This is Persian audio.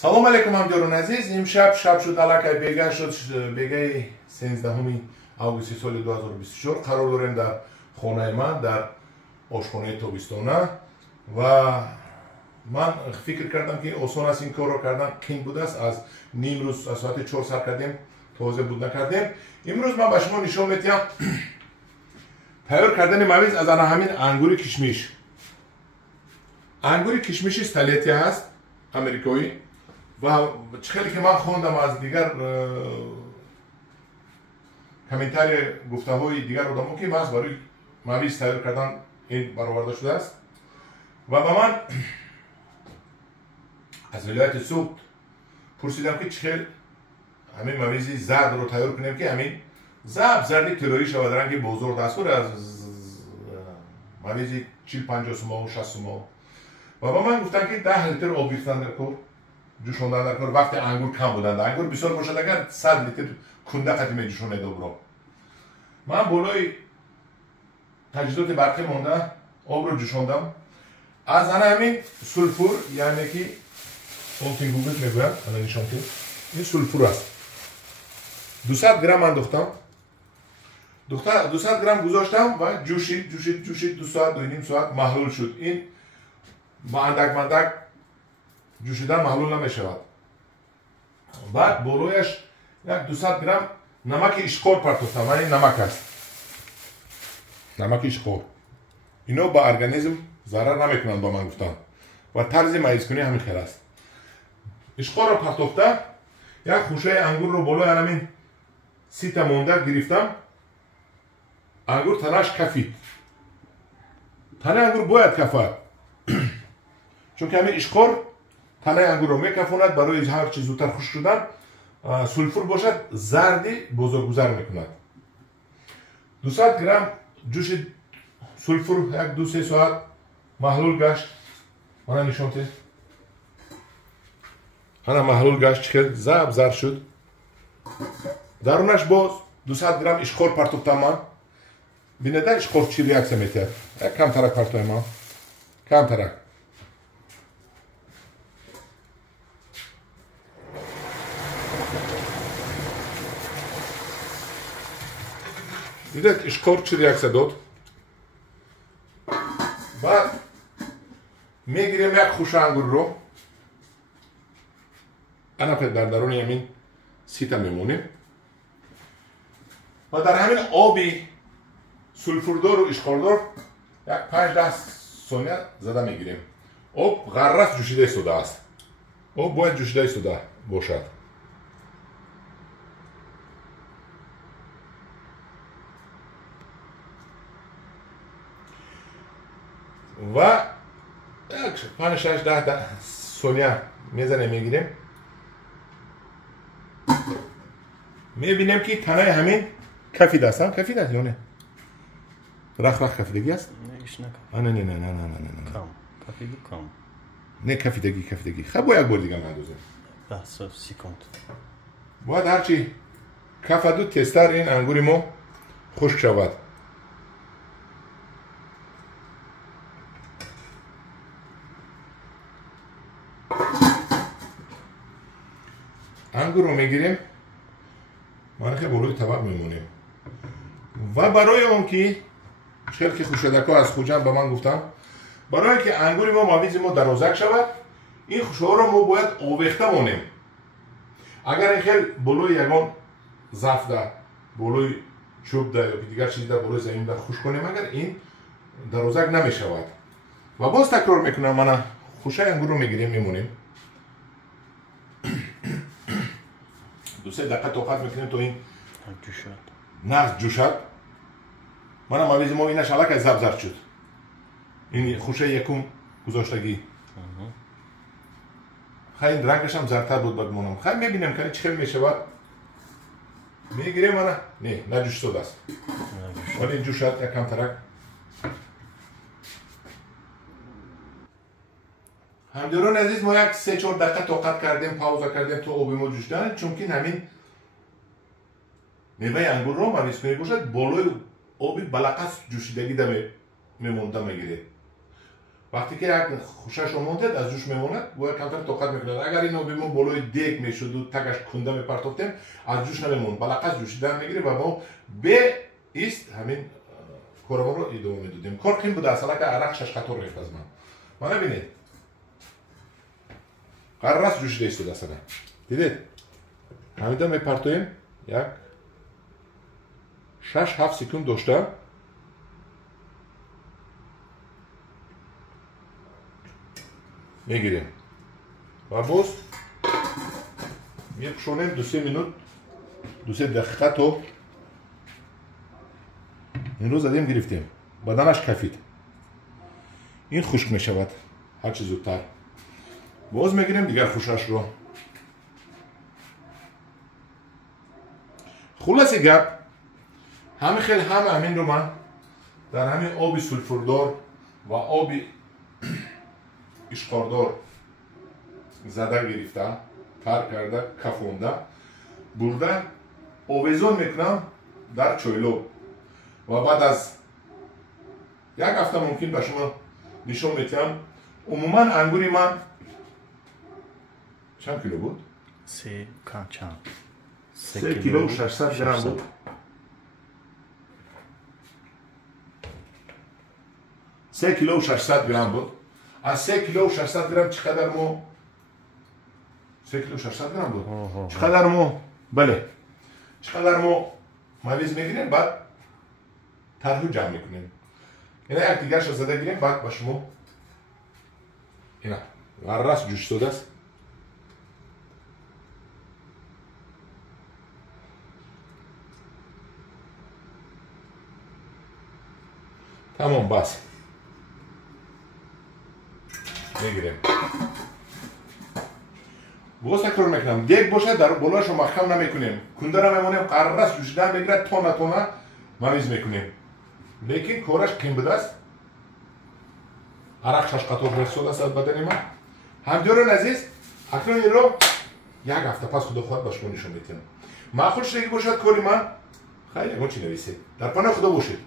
سلام علیکم همداران عزیز. امشب شب شد علاقه بیگه شد بیگه 13 آگوست سال 2024 قرار داریم در خانه من در آشخانه تابستانه و من فکر کردم که آسان است این کار رو کردن قین بوده است. از نیم روز از ساعت 4 سر کردیم تازه بود نکردیم. امروز من به شما نشان میدم تیار کردن مویز از همین انگور کشمیش. انگور کشمیش استالیتی است امریکایی و خیلی که من خوندم از دیگر کامنتاری گفته های دیگر آدم‌ها که محض برای مویز تیار کردن این برآورده شده است و با من از ولایت سوخت پرسیدم که چه همین مویزی زرد رو تیار کنیم که همین زردی طلایی شود رنگ بزرگ دست کنه از مویزی 40-50 سومه و 60 سومه و با من گفتن که 10 لیتر آب ریختن در کار جوشوندن در کار وقتی انگور کم بودند. انگور بسیار باشد اگر 100 لیتر کنده قدیمه جوشونه دوباره من بالای تجهیزات برقی مونده آب رو جوشوندم از همین سولفور یعنی که اونتین گوگل میگویم الان نشان که این سولفور است 200 گرم انداختم 200 گرم گذاشتم و جوشید 2 ساعت 2.5 ساعت محلول شد. این با اندک جوشیدن محلول نمیشود. بعد بالایش یک 200 گرم نمک اشخور پرتوفتم. این نمک است نمک اشخور اینو با ارگانیسم ضرر نمیکنند با من گفتن و طرز میز کنی همین خیر است. اشخور رو پرتوفته یک خوشه انگور رو بالای همین 30 تا مونده گرفتم. انگور تنش کفید تنه انگور باید کفد چون که همین اشخور تنه انگور رو میکفوند برای هر چیز زودتر خشک شدن. سولفور باشد زردی بزرگگذر میکند. 200 گرم جوش سولفور یک 2-3 ساعت محلول گشت. من نشان ته انا محلول گشت چکر زرد شد. درونش باز 200 گرم اشخور پرتوفتم من. بینده اشخور چی ریاکسه میتر یک کم ترک پرتوی من کم ترک دیدید اشخور چی ریاکسه داد. بعد میگیریم یک خوشه انگور رو انا در درون همین 30 تا میمونیم و در همین آبی سولفوردار و اشخوردار یک 5-10 ثانیه زده میگیریم. آب غرس جوشیده سوده است. آب باید جوشیده سوده باشد. و 5-6-10 ثانیه میزنه میگیریم. میبینیم که تنه همین کفید است. کفید است یا نه؟ رخ کفیدگی است؟ نه کم کفیدگی کم نه کفیدگی خب با یک بار دیگه مندازیم بس سیکند باید هرچی کفدو تستر این انگوری ما خشک شود. انگور رو میگیریم ما خیلی بالای طبق میمونیم و برای اون که خیلی که خوشدکا از خوجم به من گفتم برای که انگور ما مویز ما درازک شود این خوشه ها رو ما باید آویخته مونیم. اگر این خیلی بالای یگان ظرف ده بالای چوب ده یا دیگر چیز ده بالای زمین ده خوش کنیم اگر این درازک نمی شود و باز تکرار میکنم من خوشه انگور رو میگیریم میمونیم 2-3 دقیقه توقف میکنیم تو این نغز جوشد. من مویز ما اینش علاقه زرد شد. این خوشه یکم گذاشتگی خیلی رنگش هم زردتر بود بگمونم. خیلی میبینم که چه خیلی میشود میگیریم من نه جوش شده است ولی این جوشد یک کم ترک. همداران عزیز ما یک 3-4 دقیقه توقف کردیم پاوزا کردیم تو آبی ما جوشیدن چون که همین میوه انگور رو مویز کنی باشد بالای آبی بلقص جوشیدگی ده میمونده میگیره وقتی که یک خوشش مونده از جوش میمونه و کمتر طاقت میکنه. اگر اینو بمون بالای دیگ میشد و تکش کنده میپرتافتیم از جوش نمیمون، بلقص جوشیدن میگیره و ما به ایست همین کارمون رو ادامه میدادیم. کار قیم بود اصلا که عرق شش خطور ریخت از من ببینید قرار است جوشیده ایستاد اصلا دیدید همیده میپرتویم یک 6-7 سکوند داشته میگیریم و باز میپوشونیم 2-3 مینوت 2-3 دقیقه تو این رو زدیم گرفتیم بدنش کفید این خشک میشود هر چه زودتر باز میگیریم دیگر خوشش رو. خلاصه گپ همین خیلی همین رو من در همین آب سولفوردار و آب اشقاردار زده گرفته تر کرده کفونده برده آویزون میکنم در چویلو و بعد از یک هفته ممکن به شما نشون میتونم. عموما انگوری من چند کیلو بود؟ 3 کیلو 600 گرم بود. 3 کیلو 600 گرم بود. از 3 کیلو 600 گرم چقدر مو 3 کیلو 600 گرم بود. چقدر مو بله چقدر مو مویز میگیریم بعد طرحو جمع میکنیم. اینا یک دیگرش زده گیریم بعد با شما اینا غرس جوش شده است. تمام بس میگیریم باز تکرار میکنم دیگ باشه در بلاشو محکم نمیکنیم کنده رو میمونیم قررس جوشیدن میگیره تونه مویز میکنیم لیکن کارش قیم بده است. عرق شش قطور رسول است از بدن من. همجوران عزیز اکنون این رو یک هفته پس خدا خواهد باشمون نشون میتونم معقول شدگی باشد کاری من خیلی اگه چی نویسید در پناه خدا باشید.